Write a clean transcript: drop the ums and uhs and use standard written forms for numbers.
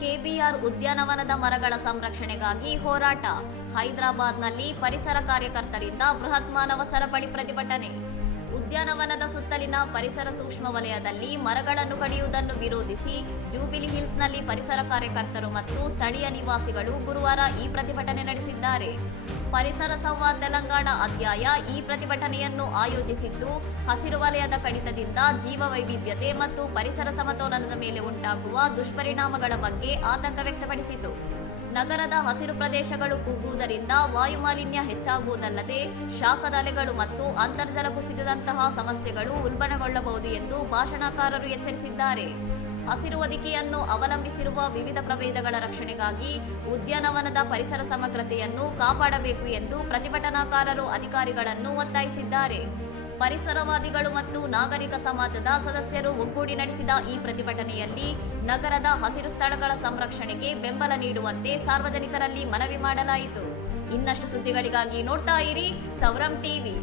KBR ಉದ್ಯಾನವನದ ಮರಗಳ ಸಂರಕ್ಷಣೆಗಾಗಿ ಹೋರಾಟ. ಹೈದರಾಬಾದ್ನಲ್ಲಿ ಪರಿಸರ ಕಾರ್ಯಕರ್ತರಿಂದ ಬೃಹತ್ ಮಾನವ ಸರಪಳಿ ಪ್ರತಿಭಟನೆ. ಉದ್ಯಾನವನದ ಸುತ್ತಲಿನ ಪರಿಸರ ಸೂಕ್ಷ್ಮ ವಲಯದಲ್ಲಿ ಮರಗಳನ್ನು ಕಡಿಯುವುದನ್ನು ವಿರೋಧಿಸಿ ಜೂಬಿಲಿ ಹಿಲ್ಸ್ನಲ್ಲಿ ಪರಿಸರ ಕಾರ್ಯಕರ್ತರು ಮತ್ತು ಸ್ಥಳೀಯ ನಿವಾಸಿಗಳು ಗುರುವಾರ ಈ ಪ್ರತಿಭಟನೆ ನಡೆಸಿದ್ದಾರೆ. ಪರಿಸರ ಸಂವಾದ್ ತೆಲಂಗಾಣ ಅಧ್ಯಾಯ ಈ ಪ್ರತಿಭಟನೆಯನ್ನು ಆಯೋಜಿಸಿದ್ದು, ಹಸಿರು ವಲಯದ ಕಡಿತದಿಂದ ಜೀವ ವೈವಿಧ್ಯತೆ ಮತ್ತು ಪರಿಸರ ಸಮತೋಲನದ ಮೇಲೆ ಉಂಟಾಗುವ ದುಷ್ಪರಿಣಾಮಗಳ ಬಗ್ಗೆ ಆತಂಕ ವ್ಯಕ್ತಪಡಿಸಿತು. ನಗರದ ಹಸಿರು ಪ್ರದೇಶಗಳು ಕುಗ್ಗುವುದರಿಂದ ವಾಯುಮಾಲಿನ್ಯ ಹೆಚ್ಚಾಗುವುದಲ್ಲದೆ ಶಾಖದ ಅಲೆಗಳು ಮತ್ತು ಅಂತರ್ಜಲ ಕುಸಿತದಂತಹ ಸಮಸ್ಯೆಗಳು ಉಲ್ಬಣಗೊಳ್ಳಬಹುದು ಎಂದು ಭಾಷಣಕಾರರು ಎಚ್ಚರಿಸಿದ್ದಾರೆ. ಹಸಿರು ಹೊದಿಕೆಯನ್ನು ಅವಲಂಬಿಸಿರುವ ವಿವಿಧ ಪ್ರಭೇದಗಳ ರಕ್ಷಣೆಗಾಗಿ ಉದ್ಯಾನವನದ ಪರಿಸರ ಸಮಗ್ರತೆಯನ್ನು ಕಾಪಾಡಬೇಕು ಎಂದು ಪ್ರತಿಭಟನಾಕಾರರು ಅಧಿಕಾರಿಗಳನ್ನು ಒತ್ತಾಯಿಸಿದ್ದಾರೆ. ಪರಿಸರವಾದಿಗಳು ಮತ್ತು ನಾಗರಿಕ ಸಮಾಜದ ಸದಸ್ಯರು ಒಗ್ಗೂಡಿ ನಡೆಸಿದ ಈ ಪ್ರತಿಭಟನೆಯಲ್ಲಿ ನಗರದ ಹಸಿರು ಸ್ಥಳಗಳ ಸಂರಕ್ಷಣೆಗೆ ಬೆಂಬಲ ನೀಡುವಂತೆ ಸಾರ್ವಜನಿಕರಲ್ಲಿ ಮನವಿ ಮಾಡಲಾಯಿತು. ಇನ್ನಷ್ಟು ಸುದ್ದಿಗಳಿಗಾಗಿ ನೋಡ್ತಾ ಇರಿ ಸೌರಂ ಟಿವಿ.